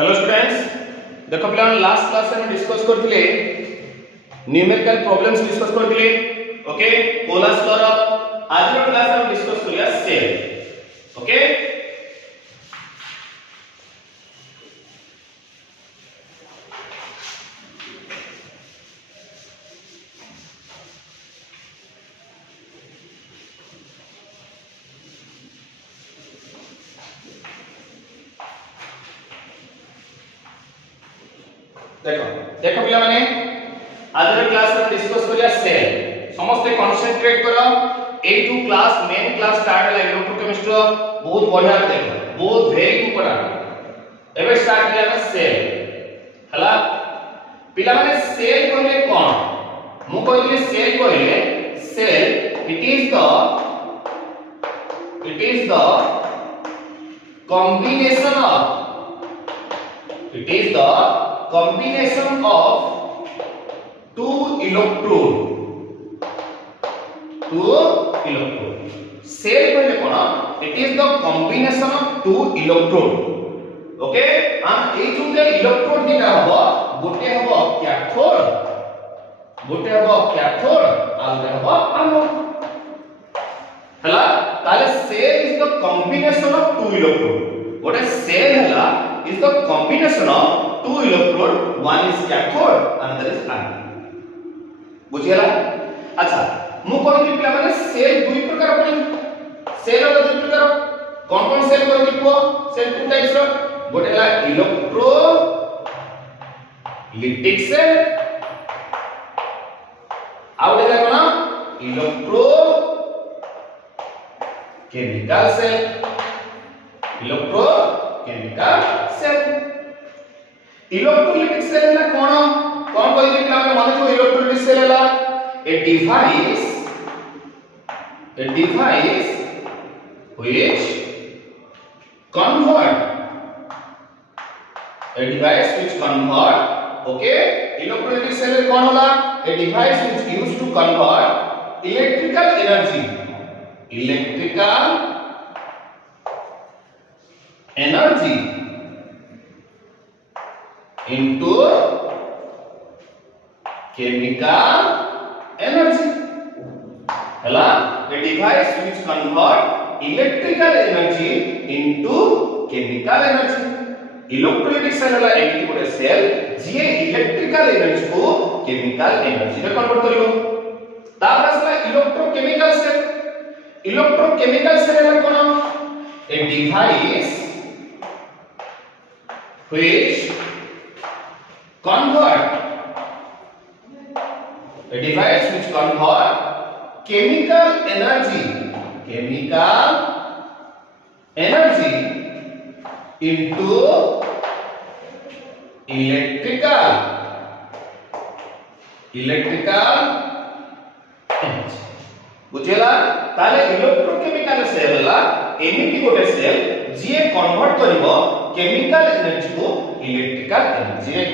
Hello students, देखो पिला last class में डिस्कस करथिले न्यूमेरिकल प्रॉब्लम्स डिस्कस करथिले। ओके, कोलास लॉ आज रो क्लास में डिस्कस करिया सेल। ओके, देखो देखो पिला माने आज रो क्लास में डिस्कस करिया सेल। समस्त कंसंट्रेट करो। A2 class main class start होला इलेक्ट्रोकेमिस्ट्री बहुत बढ़िया देखो, बहुत वेरी इंपोर्टेंट। एबे स्टार्ट करिया सेल हला। पिला माने सेल कहले कोन? मु कहले सेल कहले cell it is the combination of two electrode। Cell कहले कोन? It is the combination of two electrode। Okay, हम ए जो इलेक्ट्रोड दिना हबो, गोटे हबो कैथोड आ गोटे हबो एनोड। हला ताले cell is the combination of two electrode। गोटे सेल हला is the combination of two electrode, one is cathode another is anode। बुझियला? अच्छा, मु कहली पिला माने सेल दुई प्रकार पड़े। सेल रो दुई प्रकार कोन सेल कहली को? सेल टू टाइप्स रो। गोटे ला इलेक्ट्रोलिटिक सेल आ गोटे ला कोन? Electrochemical cell. Electrolytic cell ना कोन कहली पिला माने मन जो इलेक्ट्रोलिटिक सेल हला a device which convert okay, electrolytic cell कौन होला? a device which used to convert electrical energy into chemical energy। हला, a device which convert electrical energy into chemical energy। Electrolytic cell हला एमिति गोटे cell जे electrical energy को chemical energy रे convert करिवो। तापर असला इलेक्ट्रोकेमिकल सेल। इलेक्ट्रोकेमिकल सेल हला कोन? a device which convert chemical energy into electrical energy। बुझेला? ताले इलेक्ट्रोकेमिकल सेल हला एमिति गोटे सेल जे कन्वर्ट करिवो केमिकल एनर्जी को इलेक्ट्रिकल एनर्जी रे।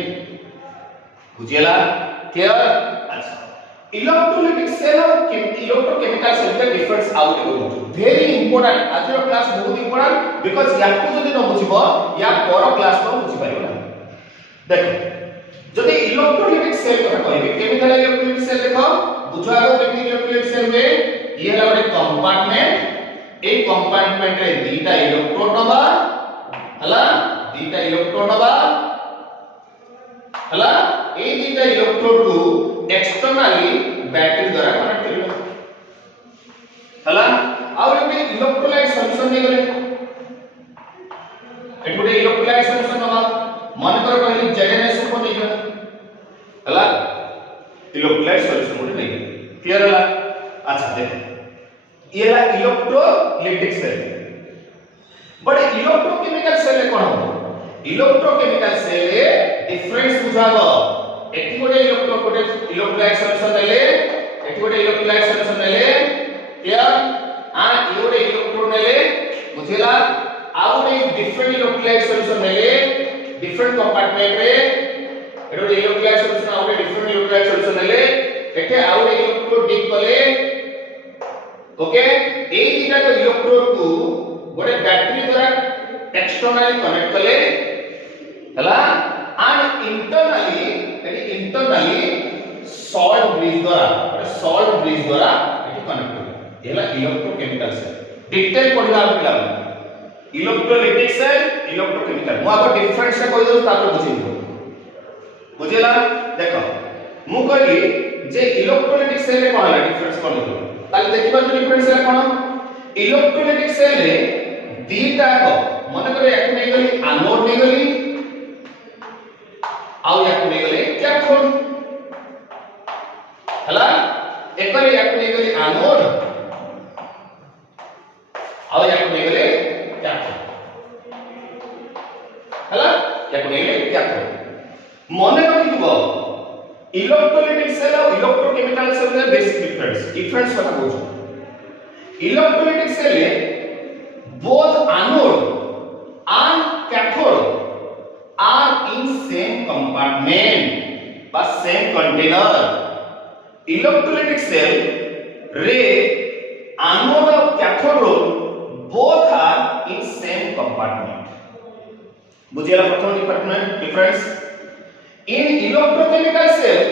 बुझेला? क्लियर? अच्छा, इलेक्ट्रोलिटिक सेल और इलेक्ट्रोकेमिकल सेल के डिफरेंस आउट हो। Very important. आज रो क्लास बहुत इंपोर्टेंट बिकॉज़ याको जदी न बुझिबो या पर क्लास को बुझि पारिबो ना। देखो, जदी इलेक्ट्रोलिटिक सेल କଥା कहबे, केमिकल इलेक्ट्रोलिटिक सेल देखो बुझाबो केमिकल इलेक्ट्रोलिटिक सेल में ये हला एक कंपार्टमेंट। ए कंपार्टमेंट रे दीटा इलेक्ट्रोड नबा हला, दीटा इलेक्ट्रोड नबा हला। ए दीटा इलेक्ट्रोड को एक्सटर्नली बैटरी द्वारा कनेक्ट करियो हला। आ गोटे इलेक्ट्रोलाइट सॉल्यूशन दे गले। एट गोटे इलेक्ट्रोलाइट सॉल्यूशन नबा मन कर कहली जेनेरेशन को देगा हला, इलेक्ट्रोलाइट सॉल्यूशन गोटे नहीं। क्लियर हला? अच्छा, देखो ये ला electrolytic cell. But electrochemical cell कोन हो? इलेक्ट्रोकेमिकल सेल डिफरेंस बुझाबो। एटी गोटे इलेक्ट्रोलाइट सॉल्यूशन नेले, एटी गोटे इलेक्ट्रोलाइट सॉल्यूशन नेले। क्लियर? आ ई गोटे इलेक्ट्रोड नेले। बुझिला? आ गोटे डिफरेंट इलेक्ट्रोलाइट सॉल्यूशन नेले डिफरेंट कंपार्टमेंट रे। एटी गोटे इलेक्ट्रोलाइट सॉल्यूशन आ गोटे डिफरेंट इलेक्ट्रोलाइट सॉल्यूशन नेले। एटे आ गोटे इलेक्ट्रोड डिप कले। ओके, ए दीटा तो इलेक्ट्रोड को गोटे बैटरी द्वारा एक्सटर्नली कनेक्ट कले। हला एंड इंटरनली सॉल्ट ब्रिज द्वारा एटी कनेक्ट हो एला इलेक्ट्रोकेमिकल सेल डिटेल पढिबा पिला इलेक्ट्रोलाइटिक सेल इलेक्ट्रोकेमिकल मु आको डिफरेंस से कहि दउ तापर बुझिला देखो मु कहली जे इलेक्ट्रोलाइटिक सेल रे कोन डिफरेंस कोन हो ताले देखिबा जो डिफरेंस है कोन इलेक्ट्रोलाइटिक सेल रे दीटा को मन करे एक नै गली एनोड नै गली आउ याक नै गली कैथोड हला एकरे याक नै गली एनोड आउ याक नै गली कैथोड हला याक नै गली कैथोड मने रखिबो इलेक्ट्रोलाइटिक सेल और इलेक्ट्रोकेमिकल सेल में बेसिक डिफरेंस कथा बोझो electrolytic cell both anode and cathode are in same compartment but same container electrolytic cell रे anode और cathode both are in same compartment बुझिया प्रथम department difference in electrochemical cell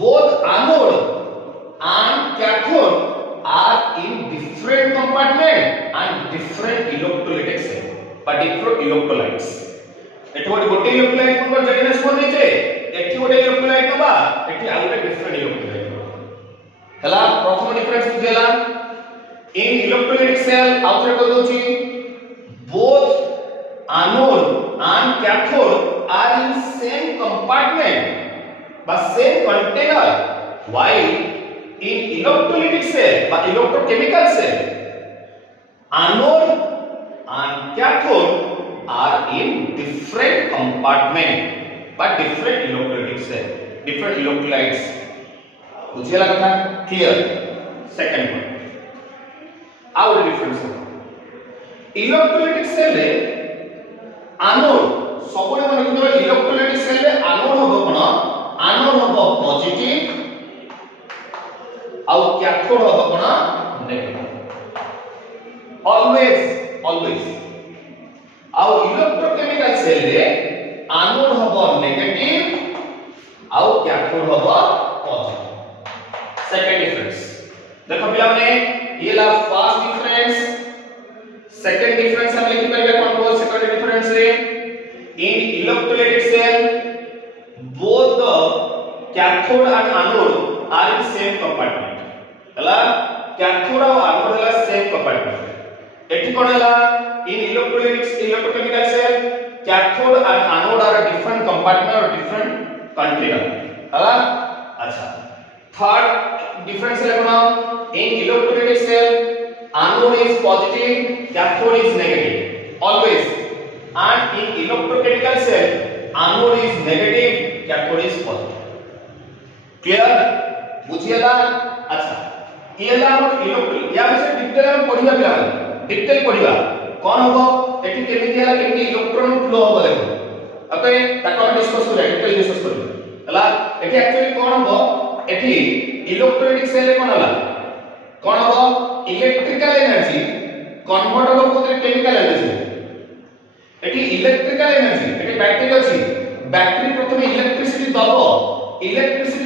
both anode and cathode are in different compartment and different electrolytic cell but different electrolytes एठी गोटे electrolyte number जगनेस कोन दैछे एठी गोटे electrolyte नबा एठी आ गोटे डिफरेंट इलेक्ट्रोलाइट हला प्रथम डिफरेंस बुझेला इन इलेक्ट्रोलाइटिक सेल आउथरे को दोची both anode and cathode are in same compartment but same container while in electrolytic cell but electrochemical cell anode and cathode are in different compartment but different electrolytic cell different electrolytes बुझिया कथा clear second point आउट difference electrolytic cell रे anode सबले मन रखिबो electrolytic cell रे anode होबो कोन एनोड होबो पॉजिटिव आउ कैथोड होबो कोन नेगेटिव ऑलवेज आउ इलेक्ट्रोकेमिकल सेल रे एनोड होबो नेगेटिव आउ कैथोड होबो पॉजिटिव सेकंड डिफरेंस देखो पिला माने ये ला फर्स्ट डिफरेंस सेकंड डिफरेंस हम लिखि परिबे कोन को सेकंड डिफरेंस रे in electrolytic cell both the cathode and anode are in same compartment हला कैथोड और एनोड हला सेम कंपार्टमेंट एठी कोन हला in electrochemical cell cathode and anode are different compartment और डिफरेंट कंटेनर हला अच्छा थर्ड डिफरेंस है कोन in electrolytic cell anode is positive cathode is negative always and in electrochemical cell anode is negative cathode is positive clear बुझियला अच्छा इला हम electro या विषय डिटेल हम पढिबा पिला डिटेल पढिबा कोन होबो एठी केमिति हला केमिति इलेक्ट्रॉन फ्लो होबो देखो अते ताको हम डिस्कस करिया डिटेल डिस्कस करिया हला एठी एक्चुअली कोन होबो एठी इलेक्ट्रोलाइटिक सेल रे कोन हला कोन होबो इलेक्ट्रिकल एनर्जी कन्वर्ट होबो कोन केमिकल एनर्जी एठी इलेक्ट्रिकल एनर्जी एठी बैटरी अछि बैटरी प्रथमे इलेक्ट्रिसिटी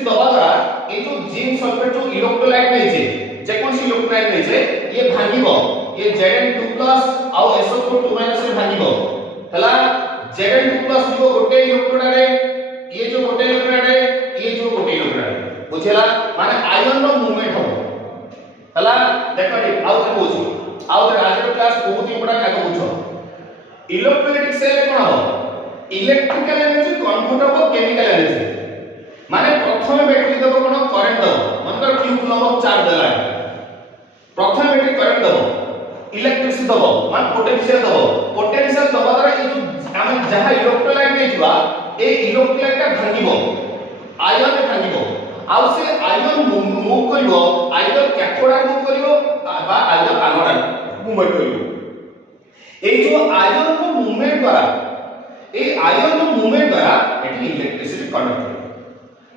दबा द्वारा ए जो जिंक सल्फेट जो इलेक्ट्रोलाइट नै छै जे कोन सी इलेक्ट्रोलाइट नै छै ये भांगिबो ये Zn2+ आ SO4 2- रे भांगिबो हला Zn2+ जो गोटे इलेक्ट्रोड रे ये जो गोटे इलेक्ट्रोड रे ये जो गोटे इलेक्ट्रोड रे बुझिला माने आयन रो मूवमेंट हो हला देखो रे आउ से बुझी आउ से आज रो क्लास बहुत इंपोर्टेंट आको बुझो इलेक्ट्रोलाइटिक सेल रे कोन हो इलेक्ट्रिकल एनर्जी कन्वर्ट हो केमिकल एनर्जी माने प्रथम बैटरी दबो कोन करंट दबो मतलब q कुलम चार्ज देला प्रथम बैटरी करंट दबो इलेक्ट्रिसिटी दबो मान पोटेंशियल दबा द्वारा ए जो हम जहा इलेक्ट्रोलाइट नै जिवा ए इलेक्ट्रोलाइट का भांगिबो आयन भांगिबो आउ से आयन मूव करिवो आयदर कैथोड मूव करिवो बा आयदर एनोड मूवमेंट करिवो ए जो आयन को मूवमेंट द्वारा ए आयन को मूवमेंट द्वारा एठी इलेक्ट्रिसिटी कंडक्ट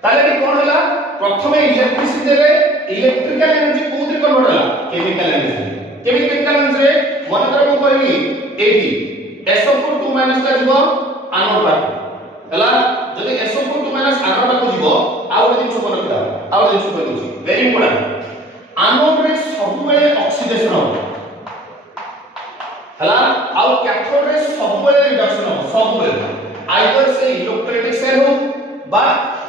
ताले कोन हला प्रथमे इलेक्ट्रिसिटी देले इलेक्ट्रिकल एनर्जी कोथि कन्वर्ट हला केमिकल एनर्जी रे मन कर को कहली एठी SO4 2- का जीव आनोड पार्ट हला जदि SO4 माइनस आनोड पार्ट को जीवो आ ଗୋଟେ ଜିନିଷ ମନେ ରଖିବା आ ଗୋଟେ ଜିନିଷ କହି ଦଉଛି वेरी इंपोर्टेंट आनोड रे सब बेले ऑक्सीडेशन हो हला आ कैथोड रे सब बेले रिडक्शन हो सब बेले आइदर से इलेक्ट्रोलाइटिक सेल हो बा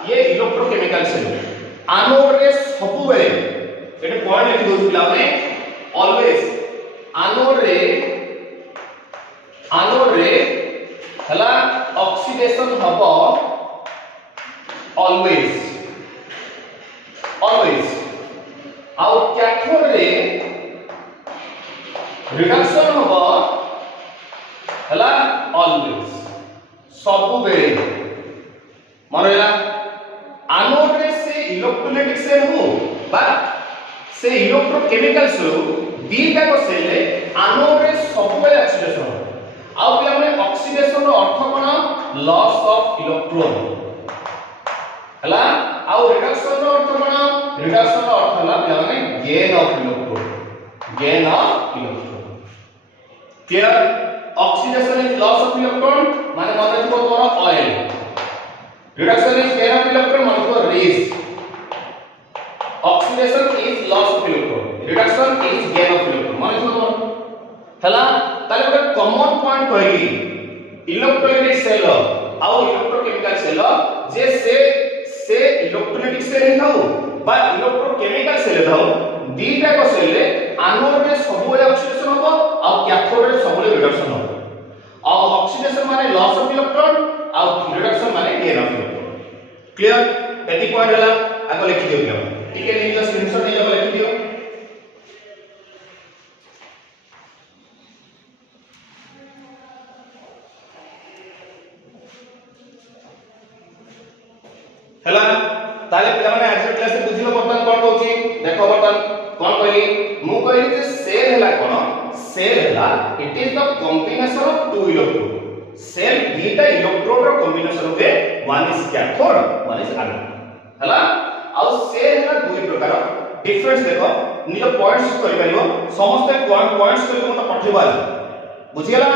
ये इलेक्ट्रोकेमिकल सेल आनोड रे सब बेले एटे पॉइंट लिखि दोछु पिला माने ऑलवेज आनोड रे हला ऑक्सीडेशन हबो ऑलवेज आउ कैथोड रे रिडक्शन हबो हला ऑलवेज सब बेले मन होला आनोड रे से इलेक्ट्रोलाइटिक सेल हो बा से इलेक्ट्रोकेमिकल सेल दीटा को सेल रे आनोड रे सब बेले ऑक्सीडेशन हो आउ पिला माने ऑक्सीडेशन रो अर्थ कोन लॉस ऑफ इलेक्ट्रॉन हला आउ रिडक्शन रो अर्थ कोन रिडक्शन रो अर्थ हला पिला माने gain of electron clear oxidation is loss of electron माने मन रखिबो तोर oil reduction is gain of electron मन रखिबो रेस oxidation is loss of electron reduction is gain of electron मन रखिबो हला ताले गोटे कॉमन पॉइंट कहली इलेक्ट्रोलाइटिक सेल आउ इलेक्ट्रोकेमिकल सेल जे से इलेक्ट्रोलाइटिक सेल हे थाउ बा इलेक्ट्रोकेमिकल सेल थाउ दीटा को सेल रे आनोड रे सब बेले ऑक्सीडेशन होबो आ कैथोड रे सब बेले रिडक्शन होबो आ ऑक्सीडेशन माने लॉस ऑफ इलेक्ट्रॉन आ रिडक्शन माने गेन ऑफ इलेक्ट्रॉन क्लियर एति पॉइंट हला आको लिखि दियो ठीक है निज स्क्रीनशॉट नै जाबो लिखि दियो हला ताले पिला माने आज क्लास रे बुझिलो बर्तन कोन कहूची देखो बर्तन कोन कहली मु कहली जे सेल हला कोन सेल हला it is the combination of two electrode cell दीटा इलेक्ट्रोड रो कॉम्बिनेशन होबे one is cathode one is anode हला आ सेल हला दुई प्रकार डिफरेंस देखो निज पॉइंट्स करि परिबो समस्त पॉइंट्स करि मत पठेबा बुझियला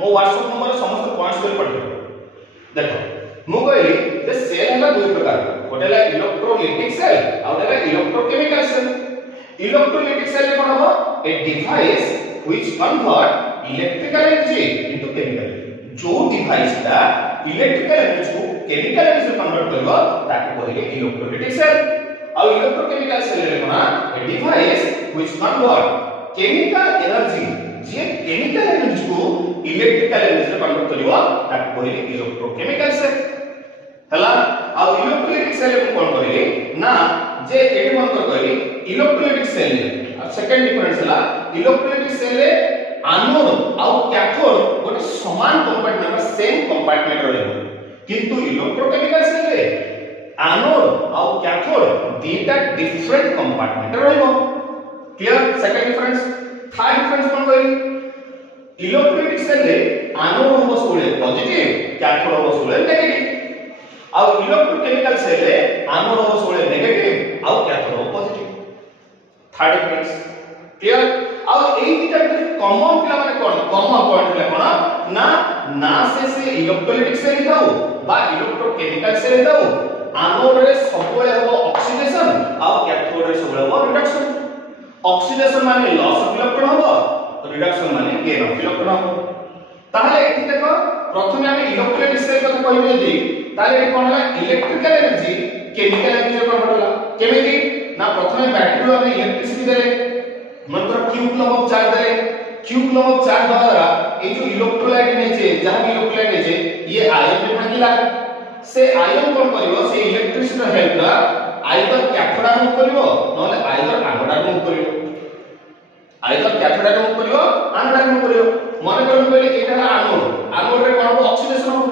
मो व्हाट्सएप नंबर समस्त पॉइंट्स करि पठेबो देखो मु कहली जे सेल हला दुई प्रकार गोटेला इलेक्ट्रोलाइटिक सेल आ गोटेला इलेक्ट्रोकेमिकल सेल इलेक्ट्रोलाइटिक सेल कोन हो a device which convert electrical energy into chemical energy जो डिवाइस ता इलेक्ट्रिकल एनर्जी को केमिकल एनर्जी कन्वर्ट करबो ताके कहले इलेक्ट्रोलाइटिक सेल आ इलेक्ट्रोकेमिकल सेल रे कोन a device which convert chemical energy जे केमिकल एनर्जी को इलेक्ट्रिकल एनर्जी कन्वर्ट करबो ताके कहले इलेक्ट्रोकेमिकल सेल हला आ इलेक्ट्रोलाइटिक सेल को कोन करले ना जे एडी मन कर कहली इलेक्ट्रोलाइटिक सेल आ सेकंड डिफरेंस हला इलेक्ट्रोलाइटिक सेल रे एनोड आ कैथोड गोटे समान कंपार्टमेंट सेम कंपार्टमेंट रहबो किंतु इलेक्ट्रोकेमिकल सेल रे एनोड आ कैथोड दीटा डिफरेंट कंपार्टमेंट रहबो clear second difference third difference कोन कहली इलेक्ट्रोलाइटिक सेल रे एनोड होबो सोले पॉजिटिव कैथोड होबो सोले नेगेटिव आ इलेक्ट्रोकेमिकल सेल रे एनोड होबो सोले नेगेटिव आ कैथोड होबो पॉजिटिव थर्ड डिफरेंस क्लियर आ एई दिटा कॉमन पिला माने कोन कॉमन पॉइंट ले कोन ना से इलेक्ट्रोलाइटिक सेल थाउ बा इलेक्ट्रोकेमिकल सेल थाउ एनोड रे सबले होबो ऑक्सीडेशन आ कैथोड रे सबले होबो रिडक्शन ऑक्सीडेशन माने लॉस ऑफ इलेक्ट्रॉन होबो रिडक्शन माने गेन ऑफ इलेक्ट्रॉन होबो ताहले एठी देखो प्रथमे हम इलेक्ट्रोलाइटिक सेल कथा कहिबे जदी ताले कोन होला electrical energy chemical energy convert होला केमिति ना प्रथमे बैटरी रो हम इलेक्ट्रिसिटी देले मतलब q कूलम ऑफ चार्ज देले q कूलम ऑफ चार्ज द्वारा ए जो इलेक्ट्रोलाइट नेचे जहां भी इलेक्ट्रोलाइट नेचे ये आयन में भांगिला से आयन कोन करिवो से इलेक्ट्रिसिटी रो हेल्प रा आइदर कैथोड मूव करिवो नले आइदर एनोड मूव करिवो आइदर कैथोड मूव करिवो एनोड मूव करिवो माने करम कहले एटा एनोड रे कोन हो ऑक्सीडेशन हो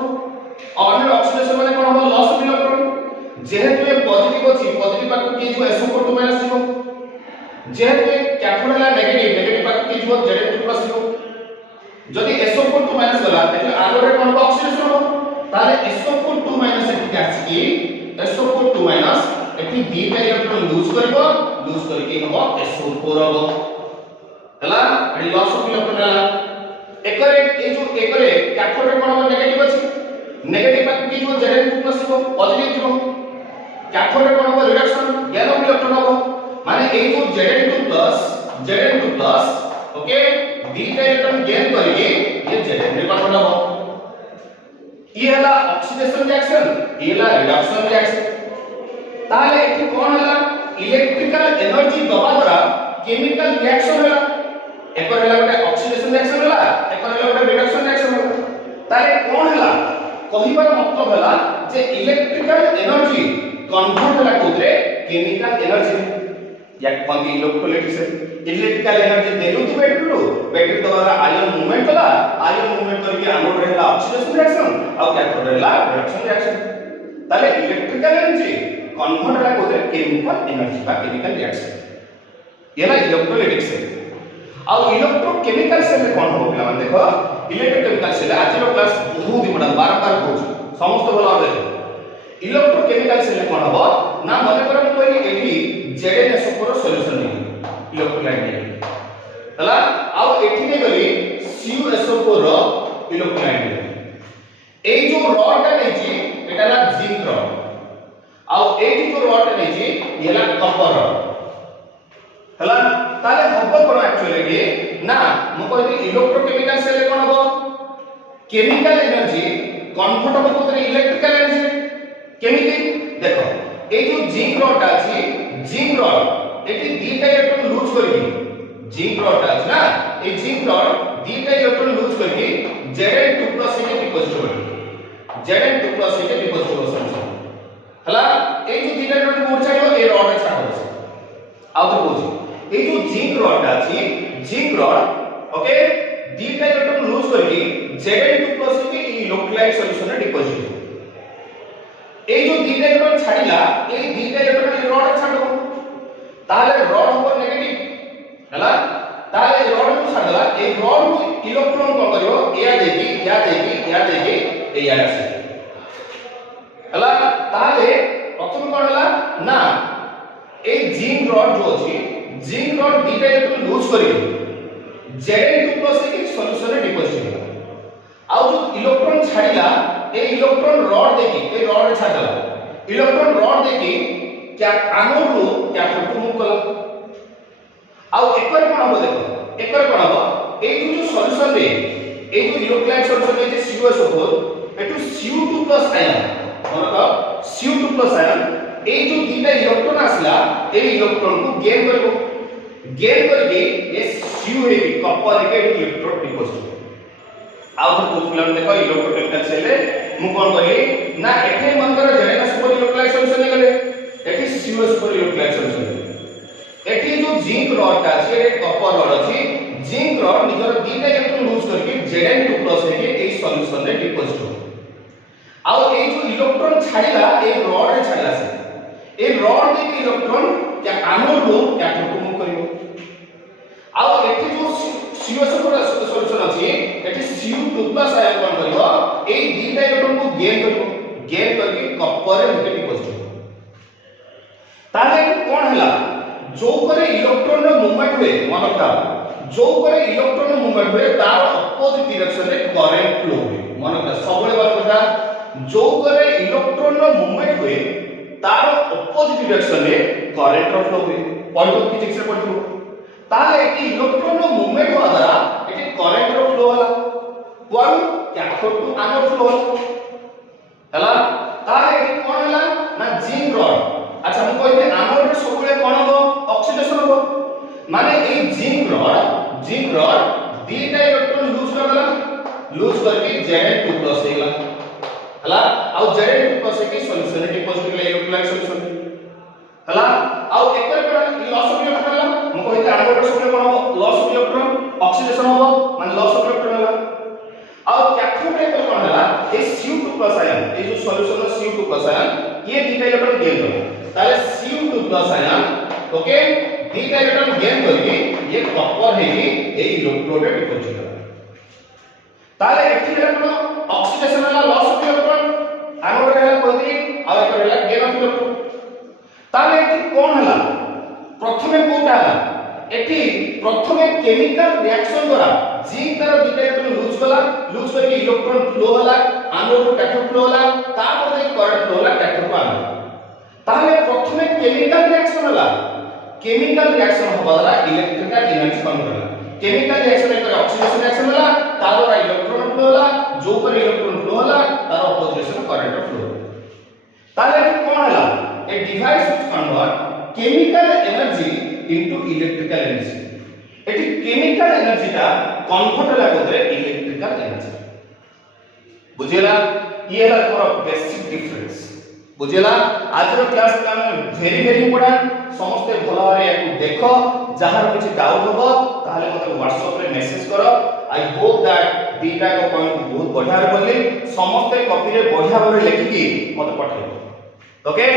और ऑक्सीडेशन माने कोन हो लॉस ऑफ इलेक्ट्रॉन जेहेतु ये पॉजिटिव अछि पॉजिटिव पार्ट के जो SO4 माइनस जीवो जेहेतु ये कैथोड हला नेगेटिव पार्ट के जो Zn2 प्लस जीवो जदि SO4 माइनस गला तेले एनोड रे कोन हो ऑक्सीडेशन हो ताले SO4 माइनस एठी आछि कि SO4 माइनस एठी दीटा इलेक्ट्रॉन लूज करके हबो SO4 हबो हला एडी लॉस ऑफ इलेक्ट्रॉन हला एकरे ए जो एकरे कैथोड रे कोन हो नेगेटिव अछि नेगेटिव पार्ट की जो Zn2 प्लस हो पॉजिटिव जीरो कैथोड रे कोन हो रिडक्शन गेन ऑफ इलेक्ट्रॉन हो माने ए जो Zn2 प्लस ओके दीटा इलेक्ट्रॉन गेन करिए ये Zn रे कोन हो ये हला ऑक्सीडेशन रिएक्शन ये हला रिडक्शन रिएक्शन ताले एठी कोन हला इलेक्ट्रिकल एनर्जी दबा द्वारा केमिकल रिएक्शन हला एकर हला गोटे ऑक्सीडेशन रिएक्शन हला एकर हला गोटे रिडक्शन रिएक्शन हला ताले कोन हला कहिबार मतलब हला जे इलेक्ट्रिकल एनर्जी कन्वर्ट हला कोथरे केमिकल एनर्जी या कोन इलेक्ट्रोलाइटिस इलेक्ट्रिकल एनर्जी देलु तु बैटरी द्वारा आयन मूवमेंट हला आयन मूवमेंट करके एनोड रे हला ऑक्सीडेशन रिएक्शन और कैथोड रे हला रिडक्शन रिएक्शन ताले इलेक्ट्रिकल एनर्जी कन्वर्ट हला कोथरे केमिकल एनर्जी बा केमिकल रिएक्शन येला इलेक्ट्रोलाइटिक सेल आ इलेक्ट्रोकेमिकल सेल कोन हो पिला माने देखो इलेक्ट्रोकेमिकल सेल आज रो क्लास बहुत ही बड़ा बार-बार कहू समस्त भलो देखो इलेक्ट्रोकेमिकल सेल कोन हो ना मने कर कोई एठी ZnSO4 सॉल्यूशन नहीं इलेक्ट्रोलाइट नहीं हला आ एठी ने गली CuSO4 रो इलेक्ट्रोलाइट नहीं ए जो रॉड ता नै जी एटा ला जिंक रॉड आ एठी जो रॉड ता नै जी येला कॉपर रॉड हला ताले हबो कोन एक्चुअली के ना मु कहती इलेक्ट्रोकेमिकल सेल कोन हो केमिकल एनर्जी कन्वर्ट हो कोतरे इलेक्ट्रिकल एनर्जी केमिकल देखो ए जो जिंक रॉड अछि जिंक रॉड एटी दीटा इलेक्ट्रॉन लूज करके जिंक रॉड अछि ना ए जिंक रॉड दीटा इलेक्ट्रॉन लूज करके Zn2 प्लस के डिपॉजिट हो Zn2 प्लस के डिपॉजिट हो सम हला ए जो दीटा इलेक्ट्रॉन कोड चाहिए ए रॉड रे छाड़ आउ तो बोझ ए जो जिंक रॉड अछि जिंक रॉड ओके दीटा इलेक्ट्रॉन लूज करके Zn2 प्लस के इलेक्ट्रोलाइट सॉल्यूशन रे डिपॉजिट हो ए जो दीटा इलेक्ट्रॉन छाड़िला ए दीटा इलेक्ट्रॉन रॉड रे छाड़ो ताले रॉड ऊपर नेगेटिव हला ताले रॉड को छाड़ला ए रॉड को इलेक्ट्रॉन को करियो या देगी ए या आसे हला ताले प्रथम कोन हला ना ए जिंक रॉड जो अछि जिंक रॉड दीटा इलेक्ट्रॉन लूज करियो Zn2 प्लस के सॉल्यूशन रे डिपॉजिट हो आ जो इलेक्ट्रॉन छाड़िला ए इलेक्ट्रॉन रॉड देखि ए रॉड रे छाड़ला इलेक्ट्रॉन रॉड देखि क्या एनोड रो कैथोड को मूव कला आ एकर कोन हो देखो एकर कोन हो ए जो सॉल्यूशन रे ए जो इलेक्ट्रोलाइट सॉल्यूशन रे जे CuSO4 एटू Cu2+ आयन मतलब Cu2+ आयन ए जो दीटा इलेक्ट्रॉन आसला ए इलेक्ट्रॉन को गेन करके ए Cu हे कॉपर के इलेक्ट्रोड डिपॉजिट आउ तो कुछ प्लान देखो इलेक्ट्रोकेमिकल सेल रे मु कोन कहली ना एथे मन कर ZnSO4 इलेक्ट्रोलाइट सॉल्यूशन नै गले एठी CuSO4 इलेक्ट्रोलाइट सॉल्यूशन एठी जो जिंक रॉड अछि ए कॉपर रॉड अछि जिंक रॉड निजर दीटा इलेक्ट्रॉन लूज करके Zn2+ हे ए सॉल्यूशन रे डिपॉजिट हो आउ ए जो इलेक्ट्रॉन छाड़िला ए रॉड रे छाड़ला से ए रॉड दे के इलेक्ट्रॉन क्या एनोड रो कैथोड को मूव करियो आउ एठी जो CuSO4 सॉल्यूशन अछि एठी Cu2+ आयन कोन करियो ए दीटा इलेक्ट्रॉन को गेन करके कॉपर रे डिपॉजिट हो ताले कोन हला जो करे इलेक्ट्रॉन रो मूवमेंट हुए मनटा जो करे इलेक्ट्रॉन रो मूवमेंट हुए तार अपोजिट डायरेक्शन रे करंट फ्लो हुए मनटा सबले बात कथा जो करे इलेक्ट्रॉन रो मूवमेंट हुए तार अपोजिट डायरेक्शन रे करंट रो फ्लो हुए पॉइंट ऑफ फिजिक्स रे पढिबो ताले एटी इलेक्ट्रॉन रो मूवमेंट होआ द्वारा एटी करंट रो फ्लो होला one cathode to anode flow होला ताले एटी कोन होला ना जिंक रॉड अच्छा हम कहते एनोड रे सबले कोन हो ऑक्सीडेशन हो माने ए जिंक रॉड दीटा इलेक्ट्रॉन लूज कर देला लूज करके Zn2+ हे गेला हला आ Zn2+ के सॉल्यूशन रे डिपॉजिट के इलेक्ट्रोलाइट सॉल्यूशन हला आ एकर कोन लॉस ऑफ इलेक्ट्रॉन हला हम कहते एनोड रे सबले कोन हो लॉस ऑफ इलेक्ट्रॉन ऑक्सीडेशन हो माने लॉस ऑफ इलेक्ट्रॉन हला आ कैथोड रे कोन हला ए Cu2+ आयन ए जो सॉल्यूशन रो Cu2+ आयन ये दीटा इलेक्ट्रॉन गेन कर ताले Cu2+ आयन ओके दीटा इलेक्ट्रॉन गेन करके ये कॉपर है ए इलेक्ट्रोड रे डिपॉजिट ताले एठी इलेक्ट्रॉन ऑक्सीडेशन वाला लॉस ऑफ इलेक्ट्रॉन एनोड रे हला कहती आ एकर हला गेन ऑफ इलेक्ट्रॉन ताले एठी कोन हला प्रथमे कोटा हला एठी प्रथमे केमिकल रिएक्शन द्वारा जिंक तार दुटा इलेक्ट्रॉन लूज कला लूज करके इलेक्ट्रॉन फ्लो होला एनोड टू कैथोड फ्लो होला तापर दे करंट फ्लो होला कैथोड टू एनोड ताहले प्रथमे केमिकल रिएक्शन होला केमिकल रिएक्शन होबा द्वारा इलेक्ट्रिकल एनर्जी कन्वर्ट होला केमिकल रिएक्शन एक ऑक्सीडेशन रिएक्शन होला ता द्वारा इलेक्ट्रॉन फ्लो होला जो पर इलेक्ट्रॉन फ्लो होला तार अपोजिशन करंट फ्लो ताहले कोन होला ए device which convert chemical energy into electrical energy eighty chemical energy ता कन्वर्ट होला कोथरे इलेक्ट्रिकल एनर्जी बुझेला ये होला तोर बेसिक डिफरेंस बुझेला आज रो क्लास का वेरी वेरी इंपोर्टेंट समस्त भलो भाबे याकू देखो जहार किछि डाउट होबो ताहले मते WhatsApp रे मेसेज करो आई होप दैट दीटा को पॉइंट बहुत बढ़िया रे बोलली समस्त कॉपी रे बढ़िया भाबे लिखि की मते पठाइबो okay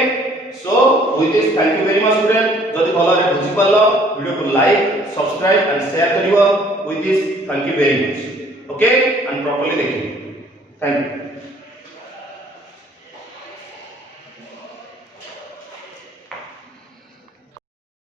so with this thank you very much student जदि भलो रे बुझि पालो वीडियो को लाइक सब्सक्राइब एंड शेयर करिवो with this thank you very much okay and properly देखिए थैंक यू